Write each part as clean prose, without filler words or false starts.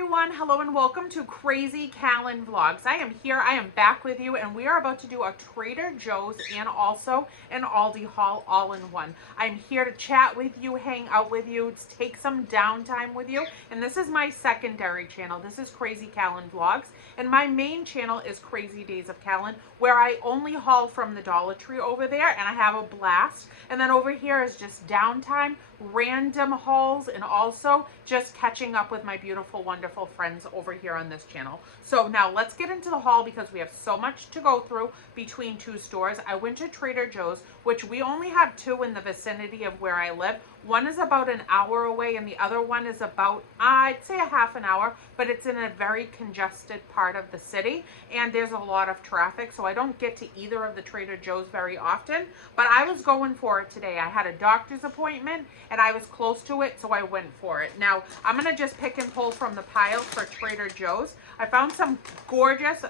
everyone, hello and welcome to Crazy Callan Vlogs. I am back with you, and we are about to do a Trader Joe's and also an Aldi haul all in one. I'm here to chat with you, hang out with you, take some downtime with you, and this is my secondary channel. This is Crazy Callan Vlogs, and my main channel is Crazy Days of Callan, where I only haul from the Dollar Tree over there, and I have a blast. And then over here is just downtime, random hauls, and also just catching up with my beautiful, wonderful friends over here on this channel. So now let's get into the haul because we have so much to go through between two stores. I went to Trader Joe's, which we only have two in the vicinity of where I live. One is about an hour away and the other one is about, I'd say a half an hour, but it's in a very congested part of the city and there's a lot of traffic, so I don't get to either of the Trader Joe's very often, but I was going for it today. I had a doctor's appointment and I was close to it, so I went for it. Now, I'm gonna just pick and pull from the pile for Trader Joe's. I found some gorgeous,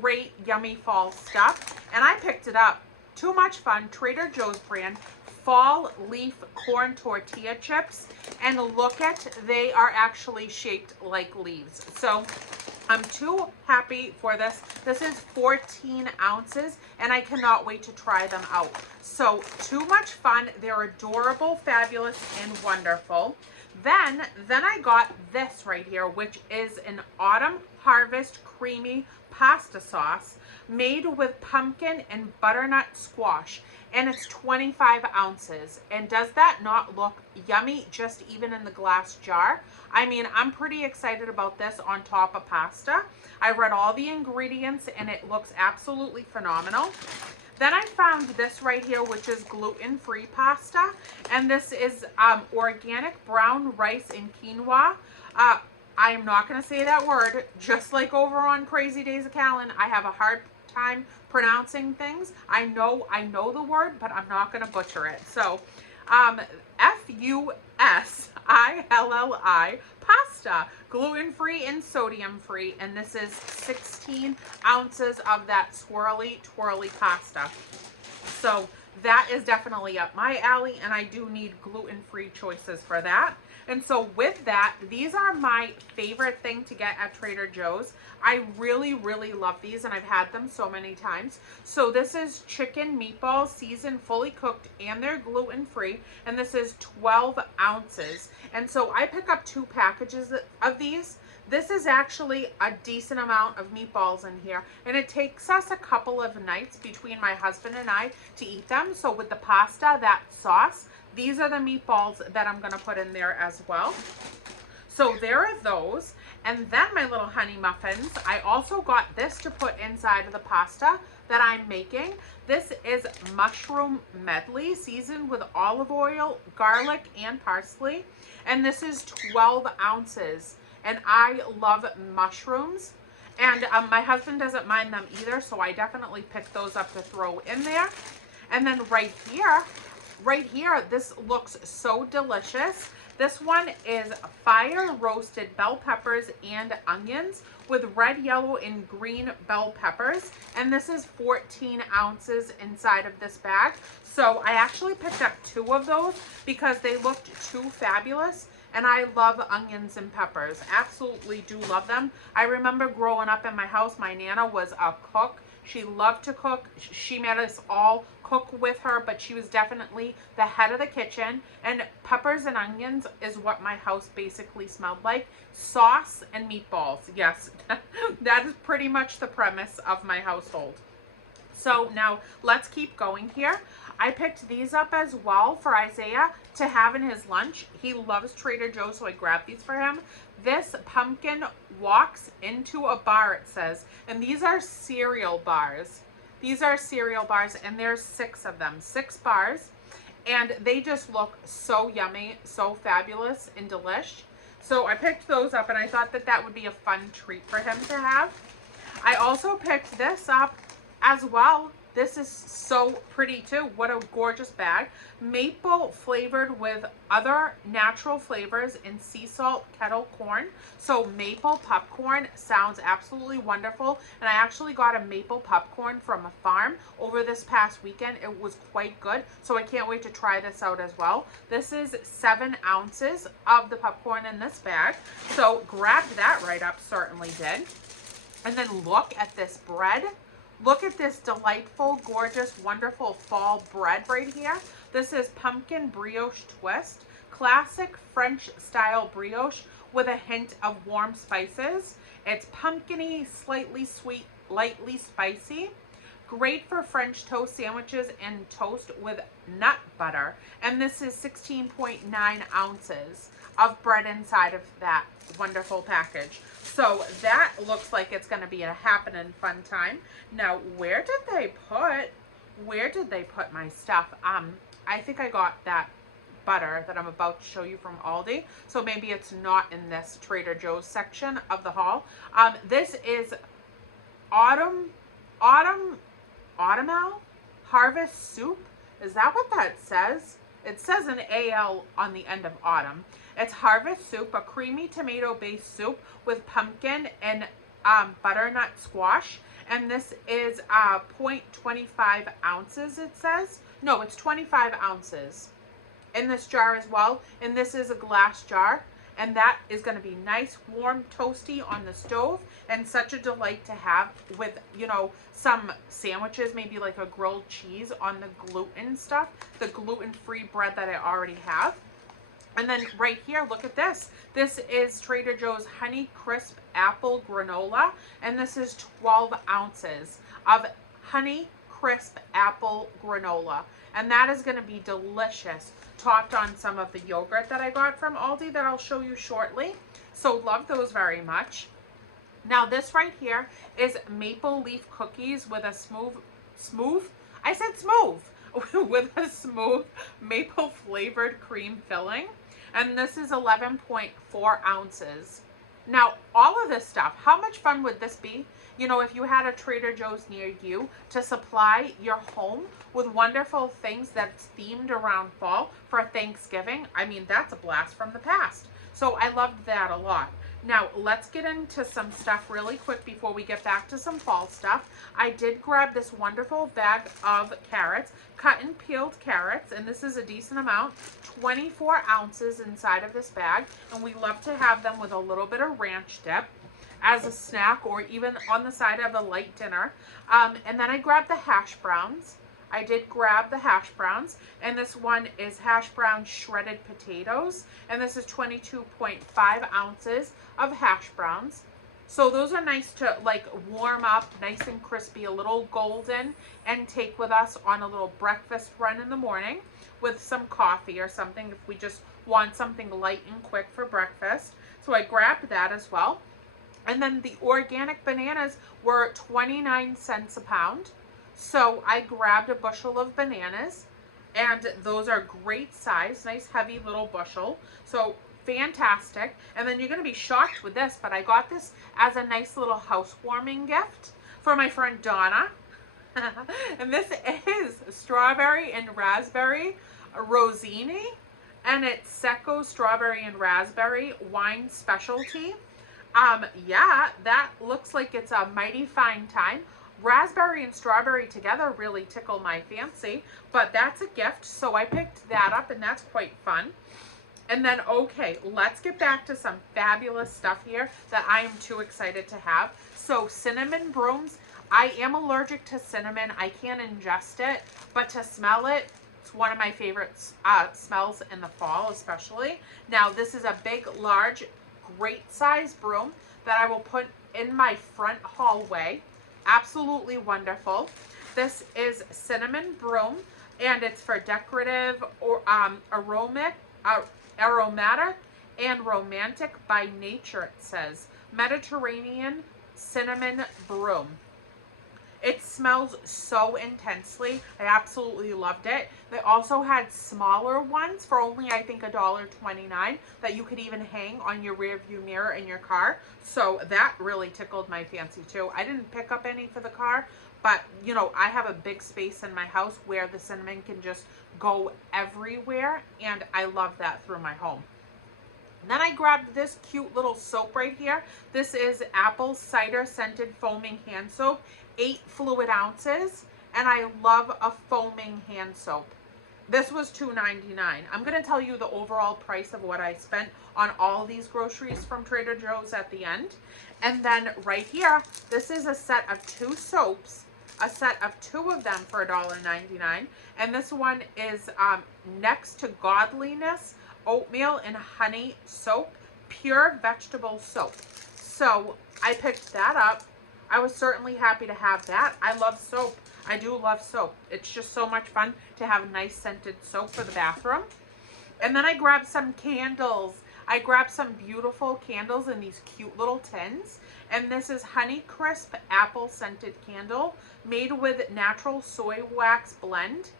great, yummy fall stuff and I picked it up. Too Much Fun, Trader Joe's brand, fall leaf corn tortilla chips, and look at, they are actually shaped like leaves. So I'm too happy for this. This is 14 ounces and I cannot wait to try them out. So Too Much Fun, they're adorable, fabulous, and wonderful. Then I got this right here, which is an autumn harvest creamy pasta sauce made with pumpkin and butternut squash, and it's 25 ounces. And does that not look yummy just even in the glass jar? I mean, I'm pretty excited about this on top of pasta. I read all the ingredients and it looks absolutely phenomenal. Then I found this right here, which is gluten-free pasta, and this is organic brown rice and quinoa. I am not going to say that word, just like over on Crazy Days of Callan. I have a hard time pronouncing things. I know the word, but I'm not going to butcher it. So, F-U-S-I-L-L-I pasta, gluten-free and sodium-free, and this is 16 ounces of that swirly twirly pasta. So that is definitely up my alley, and I do need gluten-free choices for that. And so with that, these are my favorite thing to get at Trader Joe's. I really, really love these, and I've had them so many times. So this is chicken meatballs, seasoned, fully cooked, and they're gluten-free, and this is 12 ounces. And so I pick up 2 packages of these. This is actually a decent amount of meatballs in here, and it takes us a couple of nights between my husband and I to eat them. So with the pasta, that sauce, these are the meatballs that I'm going to put in there as well. So there are those. And then my little honey muffins, I also got this to put inside of the pasta that I'm making. This is mushroom medley seasoned with olive oil, garlic, and parsley. And this is 12 ounces. And I love mushrooms. And my husband doesn't mind them either, so I definitely picked those up to throw in there. And then right here, this looks so delicious. This one is fire roasted bell peppers and onions with red, yellow, and green bell peppers. And this is 14 ounces inside of this bag. So I actually picked up 2 of those because they looked too fabulous. And I love onions and peppers. Absolutely do love them. I remember growing up in my house, my Nana was a cook. She loved to cook. She made us all cook with her, but she was definitely the head of the kitchen. And peppers and onions is what my house basically smelled like. Sauce and meatballs. Yes, that is pretty much the premise of my household. So now let's keep going here. I picked these up as well for Isaiah to have in his lunch. He loves Trader Joe's, so I grabbed these for him. This pumpkin walks into a bar, it says, and these are cereal bars. These are cereal bars, and there's 6 of them, 6 bars, and they just look so yummy, so fabulous and delish. So I picked those up, and I thought that that would be a fun treat for him to have. I also picked this up as well. This is so pretty too. What a gorgeous bag. Maple flavored with other natural flavors in sea salt kettle corn. So maple popcorn sounds absolutely wonderful. And I actually got a maple popcorn from a farm over this past weekend. It was quite good. So I can't wait to try this out as well. This is 7 ounces of the popcorn in this bag. So grabbed that right up, certainly did. And then look at this bread. Look at this delightful, gorgeous, wonderful fall bread right here. This is pumpkin brioche twist, classic French style brioche with a hint of warm spices. It's pumpkiny, slightly sweet, lightly spicy. Great for French toast sandwiches and toast with nut butter. And this is 16.9 ounces of bread inside of that wonderful package. So that looks like it's going to be a happening fun time. Now, where did they put my stuff? I think I got that butter that I'm about to show you from Aldi. So maybe it's not in this Trader Joe's section of the haul. This is Autumnal Harvest Soup. Is that what that says? It says an AL on the end of autumn. It's Harvest Soup, a creamy tomato-based soup with pumpkin and butternut squash. And this is 0.25 ounces, it says. No, it's 25 ounces in this jar as well. And this is a glass jar. And that is going to be nice, warm, toasty on the stove. And such a delight to have with, you know, some sandwiches, maybe like a grilled cheese on the gluten stuff. The gluten-free bread that I already have. And then right here, look at this. This is Trader Joe's Honey Crisp Apple Granola. And this is 12 ounces of Honey Crisp Apple Granola. And that is going to be delicious, topped on some of the yogurt that I got from Aldi that I'll show you shortly. So love those very much. Now this right here is maple leaf cookies with a smooth with a smooth maple flavored cream filling. And this is 11.4 ounces. Now, all of this stuff, how much fun would this be? You know, if you had a Trader Joe's near you to supply your home with wonderful things that's themed around fall for Thanksgiving. I mean, that's a blast from the past. So I loved that a lot. Now, let's get into some stuff really quick before we get back to some fall stuff. I did grab this wonderful bag of carrots, cut and peeled carrots, and this is a decent amount, 24 ounces inside of this bag, and we love to have them with a little bit of ranch dip as a snack or even on the side of a light dinner. And then I grabbed the hash browns. I did grab the hash browns, and this one is hash brown shredded potatoes, and this is 22.5 ounces of hash browns. So those are nice to like warm up, nice and crispy, a little golden, and take with us on a little breakfast run in the morning with some coffee or something if we just want something light and quick for breakfast. So I grabbed that as well. And then the organic bananas were 29 cents a pound. So I grabbed a bushel of bananas, and those are great size, nice heavy little bushel. So fantastic. And then you're going to be shocked with this, but I got this as a nice little housewarming gift for my friend Donna. And this is strawberry and raspberry rosini, and it's Secco strawberry and raspberry wine specialty. Yeah, that looks like it's a mighty fine time. Raspberry and strawberry together really tickle my fancy, but that's a gift, so I picked that up, and that's quite fun. And then, okay, let's get back to some fabulous stuff here that I am too excited to have. So cinnamon brooms. I am allergic to cinnamon. I can't ingest it, but to smell it, it's one of my favorite smells in the fall especially. Now, this is a big, large, great size broom that I will put in my front hallway. Absolutely wonderful. This is cinnamon broom, and it's for decorative or aromatic and romantic by nature, it says. Mediterranean cinnamon broom. It smells so intensely. I absolutely loved it. They also had smaller ones for only, I think, $1.29 that you could even hang on your rear view mirror in your car. So that really tickled my fancy too. I didn't pick up any for the car, but you know, I have a big space in my house where the cinnamon can just go everywhere, and I love that through my home. Then I grabbed this cute little soap right here. This is apple cider scented foaming hand soap, 8 fluid ounces, and I love a foaming hand soap. This was $2.99. I'm going to tell you the overall price of what I spent on all these groceries from Trader Joe's at the end. And then right here, this is a set of 2 soaps, a set of 2 of them for $1.99. And this one is Next to Godliness oatmeal and honey soap, pure vegetable soap. So I picked that up. I was certainly happy to have that. I love soap. I do love soap. It's just so much fun to have nice scented soap for the bathroom. And then I grabbed some candles. I grabbed some beautiful candles in these cute little tins. And this is Honey Crisp Apple Scented Candle made with natural soy wax blend.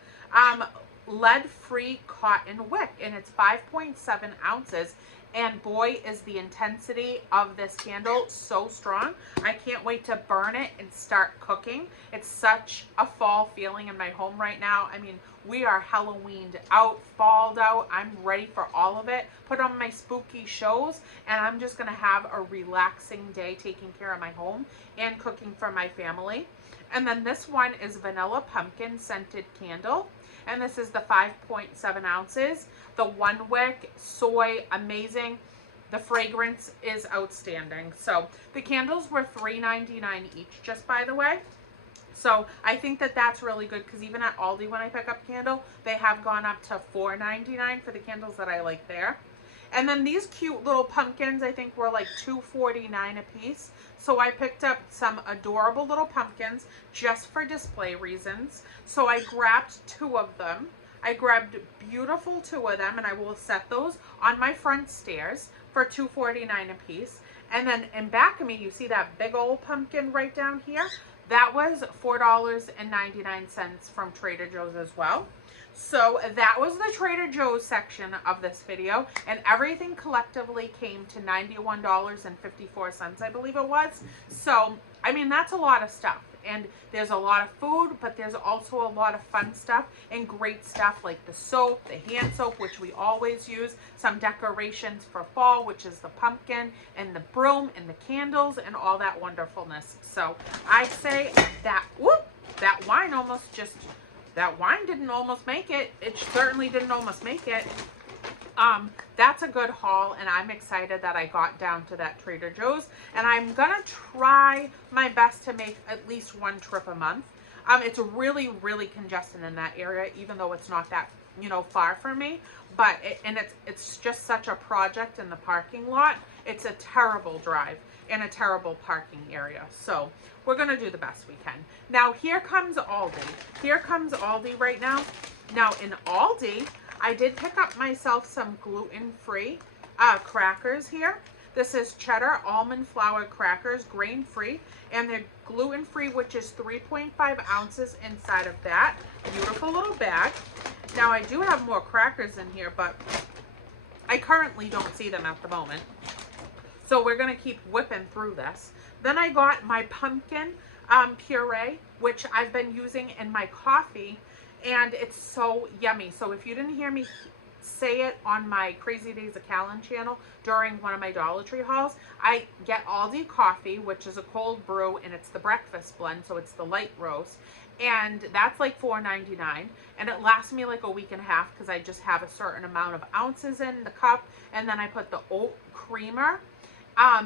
Lead-free cotton wick, and it's 5.7 ounces. And boy, is the intensity of this candle so strong. I can't wait to burn it and start cooking. It's such a fall feeling in my home right now. I mean, we are Halloweened out, falled out. I'm ready for all of it. Put on my spooky shows, and I'm just gonna have a relaxing day taking care of my home and cooking for my family. And then this one is Vanilla Pumpkin Scented Candle. And this is the 5.7 ounces. The 1 wick, soy, amazing. The fragrance is outstanding. So the candles were $3.99 each, just by the way. So I think that that's really good, because even at Aldi when I pick up candle, they have gone up to $4.99 for the candles that I like there. And then these cute little pumpkins, I think were like $2.49 a piece. So I picked up some adorable little pumpkins just for display reasons. So I grabbed 2 of them. I grabbed beautiful 2 of them, and I will set those on my front stairs for $2.49 a piece. And then in back of me, you see that big old pumpkin right down here? That was $4.99 from Trader Joe's as well. So that was the Trader Joe's section of this video, and everything collectively came to $91.54, I believe it was. So, I mean, that's a lot of stuff, and there's a lot of food, but there's also a lot of fun stuff and great stuff like the soap, the hand soap, which we always use, some decorations for fall, which is the pumpkin and the broom and the candles and all that wonderfulness. So I say that, whoop, that wine almost just... That wine didn't almost make it. It certainly didn't almost make it. That's a good haul, and I'm excited that I got down to that Trader Joe's. And I'm gonna try my best to make at least 1 trip a month. It's really, really congested in that area, even though it's not that, you know, far from me. But it's just such a project in the parking lot. It's a terrible drive in a terrible parking area. So we're gonna do the best we can. Now here comes Aldi. Here comes Aldi right now. Now in Aldi, I did pick up myself some gluten-free crackers here. This is cheddar almond flour crackers, grain-free, and they're gluten-free, which is 3.5 ounces inside of that beautiful little bag. Now I do have more crackers in here, but I currently don't see them at the moment. So we're gonna keep whipping through this. Then I got my pumpkin puree, which I've been using in my coffee, and it's so yummy. So if you didn't hear me say it on my Crazy Days of Callan channel during one of my Dollar Tree hauls, I get Aldi coffee, which is a cold brew, and it's the breakfast blend, so it's the light roast, and that's like $4.99, and it lasts me like a week and a half because I just have a certain amount of ounces in the cup, and then I put the oat creamer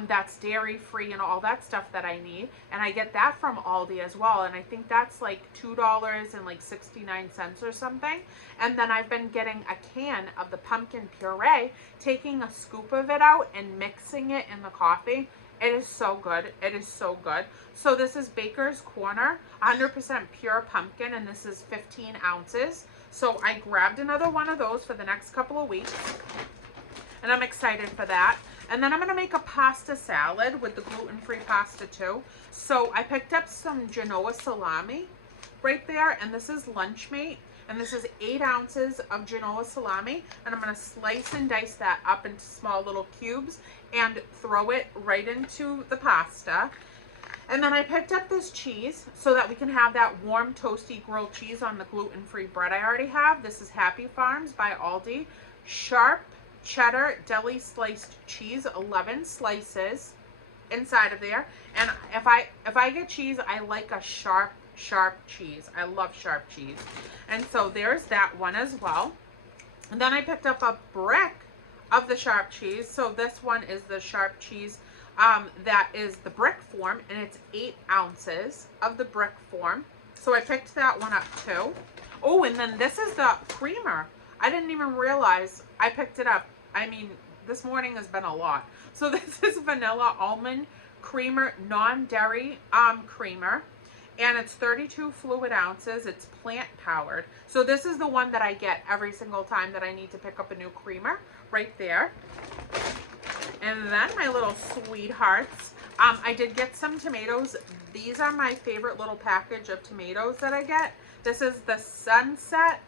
that's dairy free and all that stuff that I need, and I get that from Aldi as well, and I think that's like $2.69 or something. And then I've been getting a can of the pumpkin puree, taking a scoop of it out and mixing it in the coffee. It is so good. It is so good. So this is Baker's Corner, 100% pure pumpkin, and this is 15 ounces. So I grabbed another one of those for the next couple of weeks, and I'm excited for that. And then I'm going to make a pasta salad with the gluten-free pasta too. So I picked up some Genoa salami right there, and this is Lunchmate. And this is 8 ounces of Genoa salami. And I'm going to slice and dice that up into small little cubes and throw it right into the pasta. And then I picked up this cheese so that we can have that warm, toasty grilled cheese on the gluten-free bread I already have. This is Happy Farms by Aldi. Sharp cheddar deli sliced cheese, 11 slices inside of there. And if I get cheese, I like a sharp cheese. I love sharp cheese. And so there's that one as well. And then I picked up a brick of the sharp cheese. So this one is the sharp cheese that is the brick form, and it's 8 ounces of the brick form. So I picked that one up too. Oh, and then this is the creamer. I didn't even realize I picked it up. I mean, this morning has been a lot. So this is vanilla almond creamer, non-dairy creamer, and it's 32 fluid ounces. It's plant powered. So this is the one that I get every single time that I need to pick up a new creamer, right there. And then my little sweethearts, I did get some tomatoes. These are my favorite little package of tomatoes that I get. This is the Sunset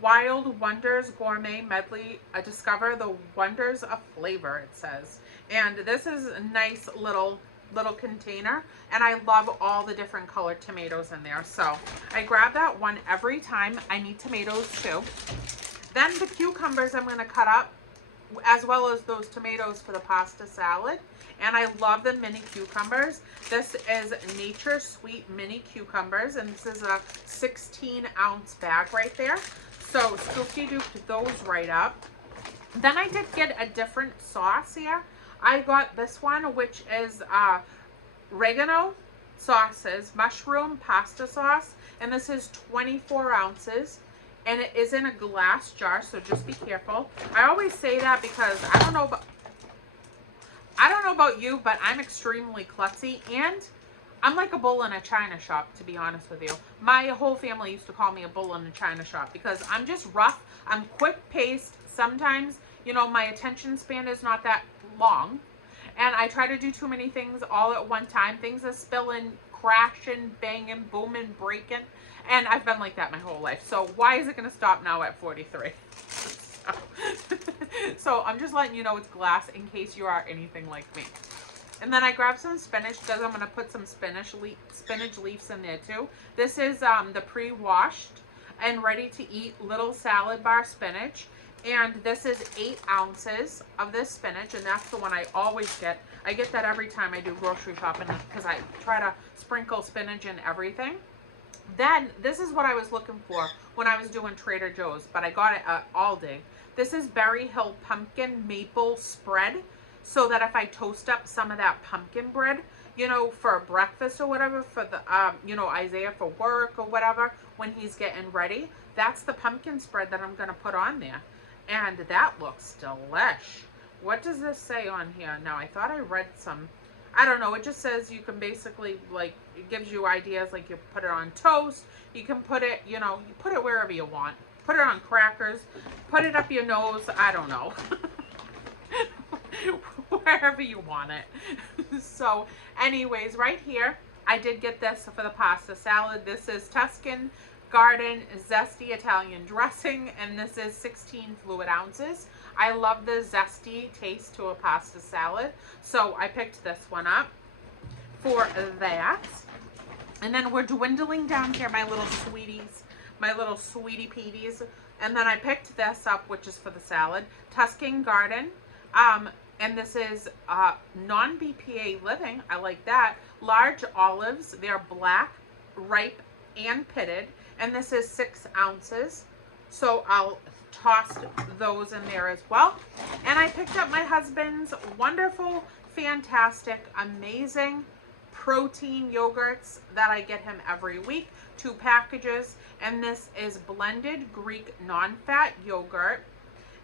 Wild Wonders Gourmet Medley. Discover the wonders of flavor, it says. And this is a nice little container, and I love all the different colored tomatoes in there. So I grab that one every time I need tomatoes too. Then the cucumbers I'm going to cut up, as well as those tomatoes for the pasta salad. And I love the mini cucumbers. This is Nature Sweet mini cucumbers, and this is a 16-ounce bag right there. So scoopy-dooped those right up. Then I did get a different sauce here. I got this one, which is oregano sauces, mushroom pasta sauce, and this is 24 ounces. And it is in a glass jar, so just be careful. I always say that because I don't know about you, but I'm extremely klutzy, and I'm like a bull in a china shop, to be honest with you. My whole family used to call me a bull in a china shop because I'm just rough. I'm quick paced. Sometimes, you know, my attention span is not that long, and I try to do too many things all at one time. Things are spilling, crashing, banging, booming, breaking. And I've been like that my whole life. So why is it going to stop now at 43? So I'm just letting you know it's glass in case you are anything like me. And then I grabbed some spinach because I'm going to put some spinach leaves in there too. This is the pre-washed and ready to eat little salad bar spinach. And this is 8 ounces of this spinach, and that's the one I always get. I get that every time I do grocery shopping because I try to sprinkle spinach in everything. Then, this is what I was looking for when I was doing Trader Joe's, but I got it at Aldi. This is Berry Hill Pumpkin Maple Spread, so that if I toast up some of that pumpkin bread, you know, for breakfast or whatever, for the, you know, Isaiah for work or whatever, when he's getting ready, that's the pumpkin spread that I'm going to put on there. And that looks delish. What does this say on here? Now, I thought I read some... I don't know, it just says you can basically, like, it gives you ideas, like you put it on toast, you can put it, you know, you put it wherever you want. Put it on crackers, put it up your nose, I don't know. Wherever you want it. So, anyways, right here, I did get this for the pasta salad. This is Tuscan Garden Zesty Italian Dressing, and this is 16 fluid ounces. I love the zesty taste to a pasta salad, so I picked this one up for that. And then we're dwindling down here, my little sweeties, my little sweetie peeties. And then I picked this up, which is for the salad, Tuscan Garden. And this is non-BPA living. I like that. Large olives. They're black, ripe, and pitted. And this is 6 ounces. So I'll toss those in there as well. And I picked up my husband's wonderful, fantastic, amazing protein yogurts that I get him every week. 2 packages. And this is blended Greek non-fat yogurt.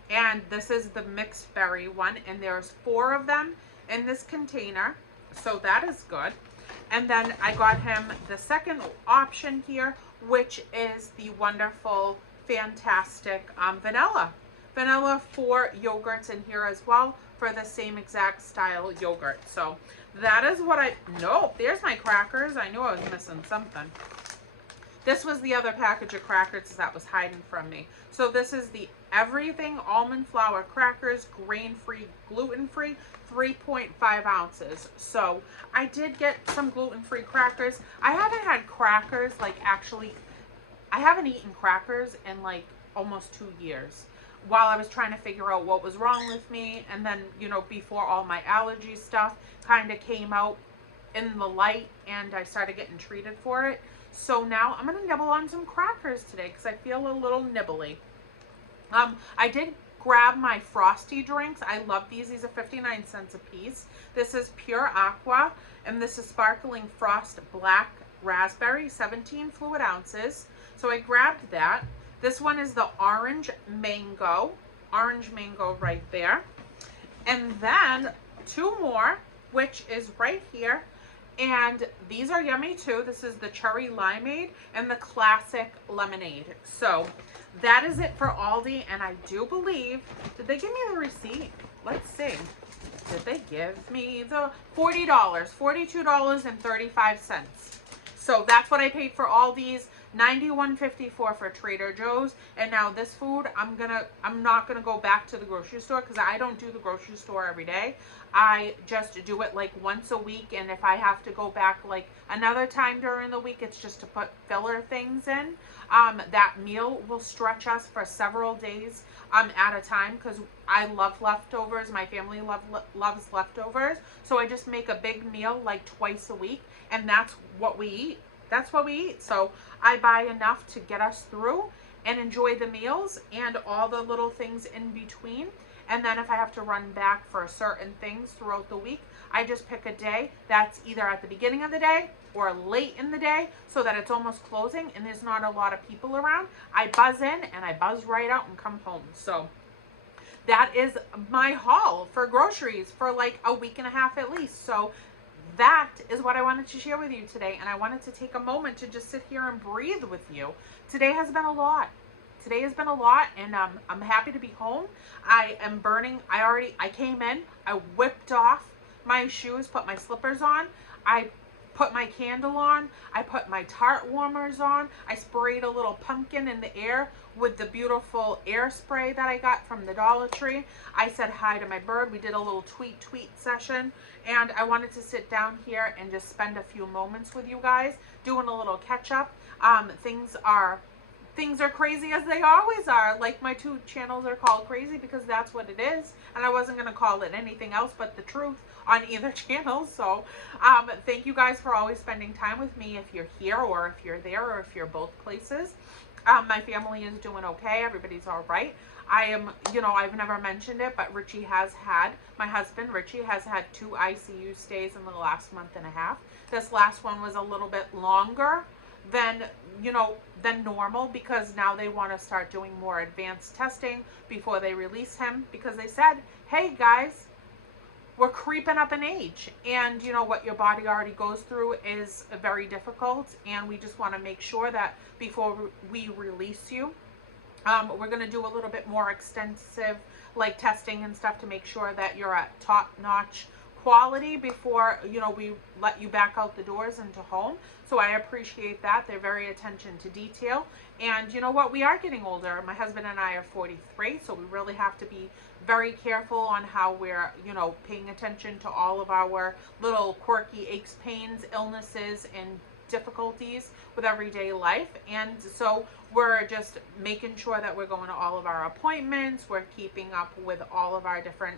And this is the mixed berry one. And there's 4 of them in this container. So that is good. And then I got him the second option here, which is the wonderful, fantastic vanilla 4 yogurts in here as well. for the same exact style yogurt. So that is what nope, there's my crackers. I knew I was missing something. This was the other package of crackers that was hiding from me. So this is the Everything Almond Flour Crackers, grain-free, gluten-free, 3.5 ounces. So I did get some gluten-free crackers. I haven't had crackers, like actually, I haven't eaten crackers in like almost 2 years. While I was trying to figure out what was wrong with me, and then, you know, before all my allergy stuff kind of came out in the light and I started getting treated for it. So now I'm going to nibble on some crackers today because I feel a little nibbly. I did grab my Frosty drinks. I love these. These are 59 cents a piece. This is Pure Aqua, and this is Sparkling Frost Black Raspberry, 17 fluid ounces. So I grabbed that. This one is the Orange Mango right there. And then 2 more, which is right here. And these are yummy too. This is the Cherry Limeade and the Classic Lemonade. So that is it for Aldi. And I do believe, did they give me the receipt? Let's see. Did they give me the $40, $42.35. So that's what I paid for Aldi's. $91.54 for Trader Joe's. And now this food, I'm not gonna go back to the grocery store because I don't do the grocery store every day. I just do it like once a week, and if I have to go back like another time during the week, it's just to put filler things in. That meal will stretch us for several days at a time because I love leftovers. My family loves leftovers. So I just make a big meal like twice a week, and that's what we eat. That's what we eat. So I buy enough to get us through and enjoy the meals and all the little things in between. And then if I have to run back for certain things throughout the week, I just pick a day that's either at the beginning of the day or late in the day so that it's almost closing and there's not a lot of people around. I buzz in and I buzz right out and come home. So that is my haul for groceries for like a week and a half at least. So that is what I wanted to share with you today, and I wanted to take a moment to just sit here and breathe with you. Today has been a lot. Today has been a lot, and I'm happy to be home. I am burning. I came in, I whipped off my shoes, put my slippers on, I put my candle on, I put my tart warmers on, I sprayed a little pumpkin in the air with the beautiful air spray that I got from the Dollar Tree. I said hi to my bird. We did a little tweet session, and I wanted to sit down here and just spend a few moments with you guys doing a little catch up. Things are crazy as they always are. Like, my 2 channels are called crazy because that's what it is, and I wasn't going to call it anything else but the truth on either channel. So thank you guys for always spending time with me, if you're here or if you're there or if you're both places. My family is doing okay. Everybody's all right. I am, you know, I've never mentioned it, but my husband Richie has had 2 ICU stays in the last month and a half. This last one was a little bit longer than normal because now they want to start doing more advanced testing before they release him, because they said, hey guys, we're creeping up in age, and you know what your body already goes through is very difficult, and we just want to make sure that before we release you, we're going to do a little bit more extensive like testing and stuff to make sure that you're at top-notch quality before, you know, we let you back out the doors into home. So I appreciate that. They're very attention to detail. And you know what? We are getting older. My husband and I are 43, so we really have to be very careful on how we're, you know, paying attention to all of our little quirky aches, pains, illnesses, and difficulties with everyday life. And so we're just making sure that we're going to all of our appointments. We're keeping up with all of our different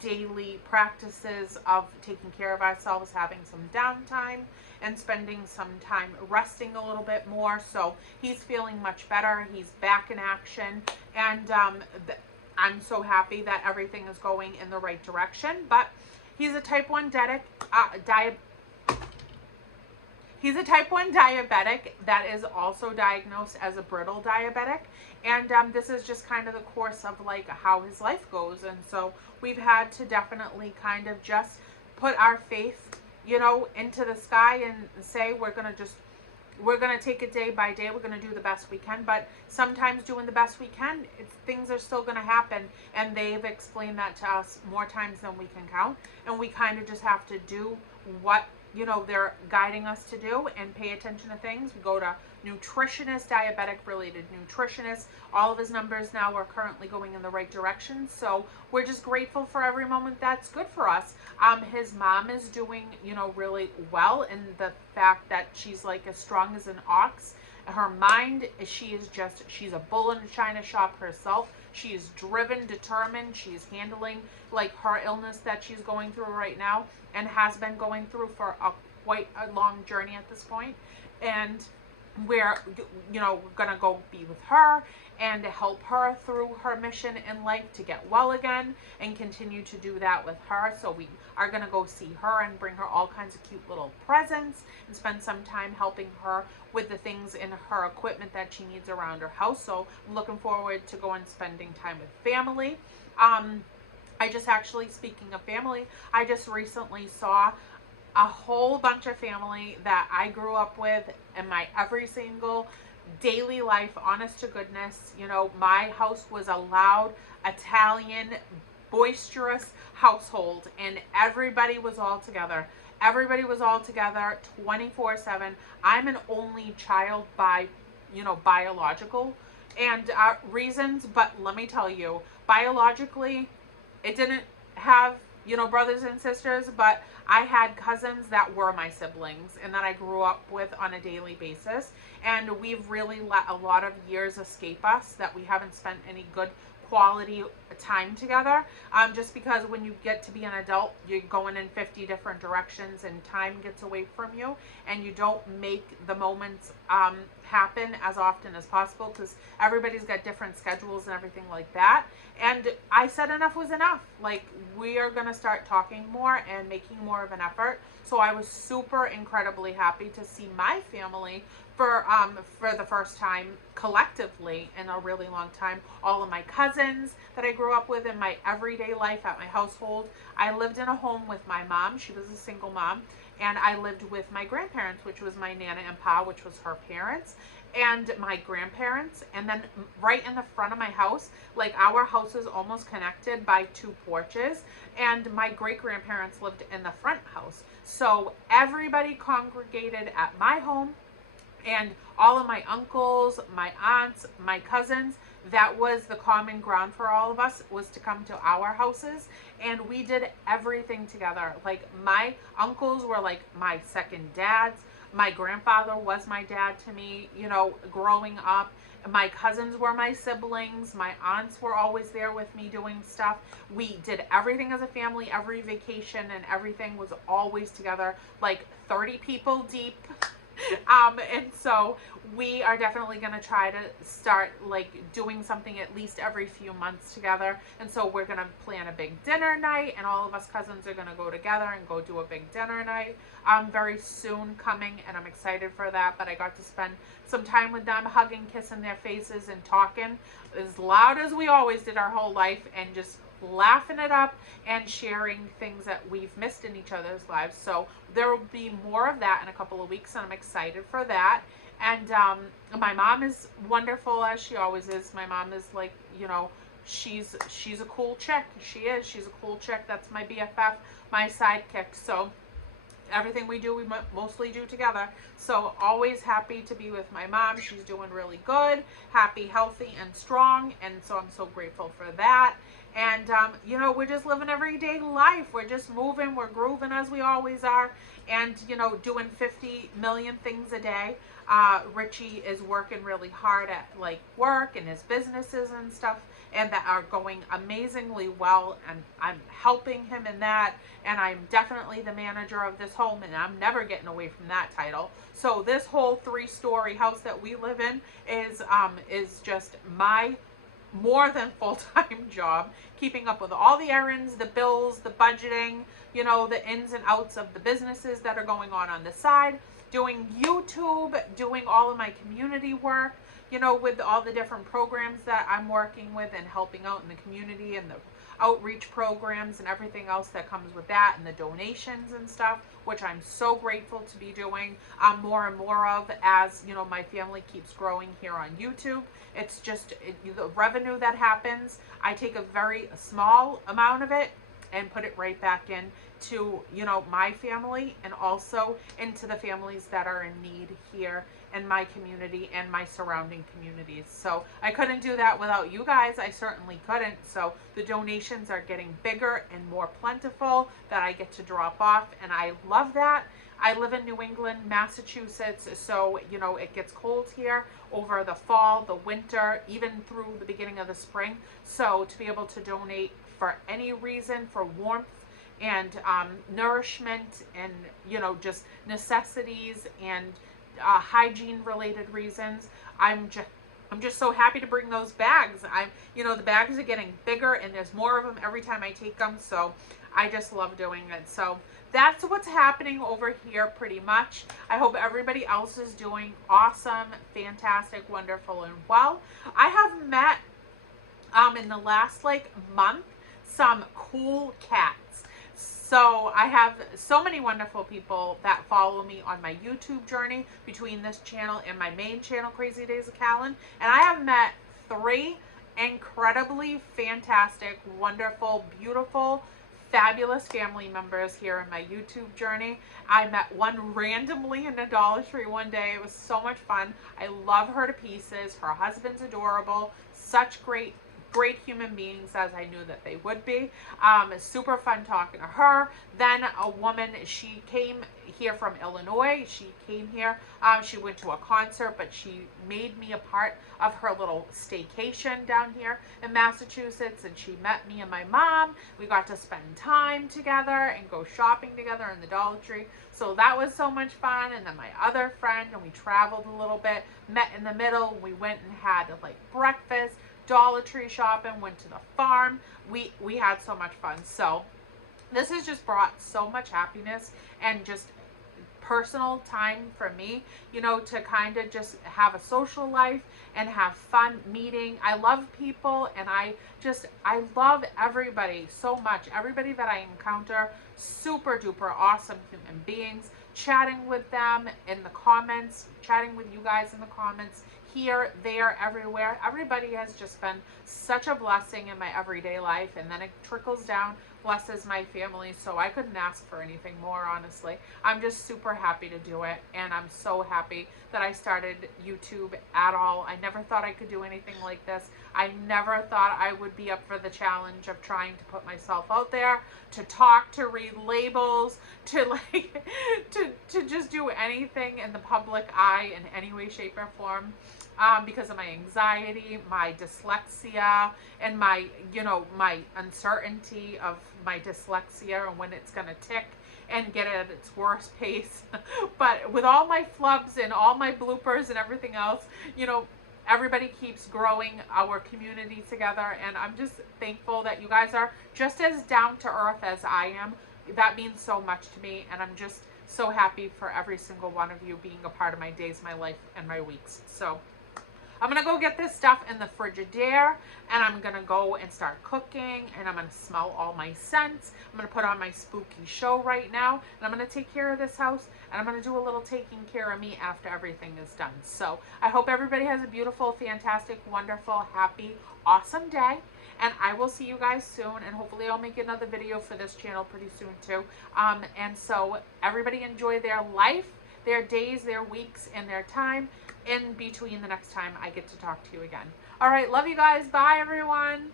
daily practices of taking care of ourselves, having some downtime, and spending some time resting a little bit more. So he's feeling much better. He's back in action, and I'm so happy that everything is going in the right direction. But he's a type 1 He's a type 1 diabetic that is also diagnosed as a brittle diabetic. And this is just kind of the course of like how his life goes. And so we've had to definitely kind of just put our faith, you know, into the sky and say we're going to just we're going to take it day by day. We're going to do the best we can, but sometimes doing the best we can, things are still going to happen. And they've explained that to us more times than we can count. And we kind of just have to do what, they're guiding us to do and pay attention to things. We go to nutritionist, diabetic related nutritionist. All of his numbers now are currently going in the right direction. So we're just grateful for every moment that's good for us. His mom is doing, really well, in the fact that she's like as strong as an ox. Her mind, she's a bull in a china shop herself. She is driven, determined. She's handling like her illness that she's going through right now and has been going through for quite a long journey at this point. And we're gonna go be with her and help her through her mission in life to get well again and continue to do that with her. So we are gonna go see her and bring her all kinds of cute little presents and spend some time helping her with the things in her equipment that she needs around her house. So I'm looking forward to going spending time with family. I just actually, speaking of family, I just recently saw a whole bunch of family that I grew up with in my every single daily life, honest to goodness. My house was a loud, Italian, boisterous household, and everybody was all together. Everybody was all together 24/7. I'm an only child by, biological and reasons, but let me tell you, biologically, it didn't have, brothers and sisters, but I had cousins that were my siblings and that I grew up with on a daily basis. And we've really let a lot of years escape us that we haven't spent any good quality time together. Just because when you get to be an adult, you're going in 50 different directions and time gets away from you, and you don't make the moments happen as often as possible because everybody's got different schedules and everything like that. And I said enough was enough. Like, we are going to start talking more and making more of an effort. So I was super incredibly happy to see my family for the first time collectively in a really long time. All of my cousins that I grew up with in my everyday life at my household. I lived in a home with my mom. She was a single mom. And I lived with my grandparents, which was my Nana and Pa, which was her parents, and my grandparents. And then right in the front of my house, like, our house is almost connected by 2 porches, and my great-grandparents lived in the front house. So everybody congregated at my home, and all of my uncles, my aunts, my cousins, that was the common ground for all of us, was to come to our houses, and we did everything together. Like, my uncles were like my second dads. My grandfather was my dad to me, growing up. My cousins were my siblings. My aunts were always there with me doing stuff. We did everything as a family, every vacation, and everything was always together, like 30 people deep. And so we are definitely going to try to start like doing something at least every few months together. And so we're going to plan a big dinner night, and all of us cousins are going to go together and go do a big dinner night very soon coming, and I'm excited for that. But I got to spend some time with them, hugging, kissing their faces, and talking as loud as we always did our whole life, and just laughing it up and sharing things that we've missed in each other's lives. So there will be more of that in a couple of weeks, and I'm excited for that. And my mom is wonderful, as she always is. My mom is like, she's a cool chick. She's a cool chick. That's my BFF, my sidekick. So everything we do, we mostly do together. So always happy to be with my mom. She's doing really good, happy, healthy, and strong. And so I'm so grateful for that. And, we're just living everyday life. We're just moving. We're grooving as we always are. And, doing 50 million things a day. Richie is working really hard at like work and his businesses and stuff, and that are going amazingly well. And I'm helping him in that. And I'm definitely the manager of this home, and I'm never getting away from that title. So this whole 3-story house that we live in is just my more than full-time job, keeping up with all the errands, the bills, the budgeting, the ins and outs of the businesses that are going on the side, doing YouTube, doing all of my community work, with all the different programs that I'm working with and helping out in the community, and the outreach programs and everything else that comes with that, and the donations and stuff, which I'm so grateful to be doing more and more of as, you know, my family keeps growing here on YouTube. It's just the revenue that happens, I take a very small amount of it and put it right back in to, you know, my family, and also into the families that are in need here in my community and my surrounding communities. So I couldn't do that without you guys. I certainly couldn't. So the donations are getting bigger and more plentiful that I get to drop off, and I love that. I live in New England, Massachusetts, so, you know, it gets cold here over the fall, the winter, even through the beginning of the spring. So to be able to donate for any reason, for warmth and nourishment and, you know, just necessities and hygiene related reasons, I'm just so happy to bring those bags. You know, the bags are getting bigger and there's more of them every time I take them, so I just love doing it. So that's what's happening over here pretty much. I hope everybody else is doing awesome, fantastic, wonderful, and well. I have met in the last like month some cool cats. So I have so many wonderful people that follow me on my YouTube journey between this channel and my main channel, Crazy Days of Callan. And I have met 3 incredibly fantastic, wonderful, beautiful, fabulous family members here in my YouTube journey. I met one randomly in a Dollar Tree one day. It was so much fun. I love her to pieces. Her husband's adorable. Such great human beings, as I knew that they would be. Super fun talking to her. Then a woman, she came here from Illinois. She came here. She went to a concert, but she made me a part of her little staycation down here in Massachusetts, and she met me and my mom. We got to spend time together and go shopping together in the Dollar Tree. So that was so much fun. And then my other friend, and we traveled a little bit, met in the middle. We went and had like breakfast, Dollar Tree shopping, went to the farm. We had so much fun. So this has just brought so much happiness and just personal time for me, you know, to kind of just have a social life and have fun meeting. I love people, and I love everybody so much. Everybody that I encounter, super duper awesome human beings. Chatting with them in the comments, chatting with you guys in the comments, here, there, everywhere. Everybody has just been such a blessing in my everyday life, and then it trickles down, blesses my family, so I couldn't ask for anything more, honestly. I'm just super happy to do it, and I'm so happy that I started YouTube at all. I never thought I could do anything like this. I never thought I would be up for the challenge of trying to put myself out there, to talk, to read labels, to like, to just do anything in the public eye in any way, shape, or form. Because of my anxiety, my dyslexia, and my, you know, my uncertainty of my dyslexia and when it's going to tick and get at its worst pace. But with all my flubs and all my bloopers and everything else, you know, everybody keeps growing our community together, and I'm just thankful that you guys are just as down to earth as I am. That means so much to me, and I'm just so happy for every single one of you being a part of my days, my life, and my weeks. So I'm going to go get this stuff in the Frigidaire, and I'm going to go and start cooking, and I'm going to smell all my scents. I'm going to put on my spooky show right now, and I'm going to take care of this house, and I'm going to do a little taking care of me after everything is done. So I hope everybody has a beautiful, fantastic, wonderful, happy, awesome day, and I will see you guys soon, and hopefully I'll make another video for this channel pretty soon too. And so everybody enjoy their life, their days, their weeks, and their time in between the next time I get to talk to you again. All right, love you guys. Bye, everyone.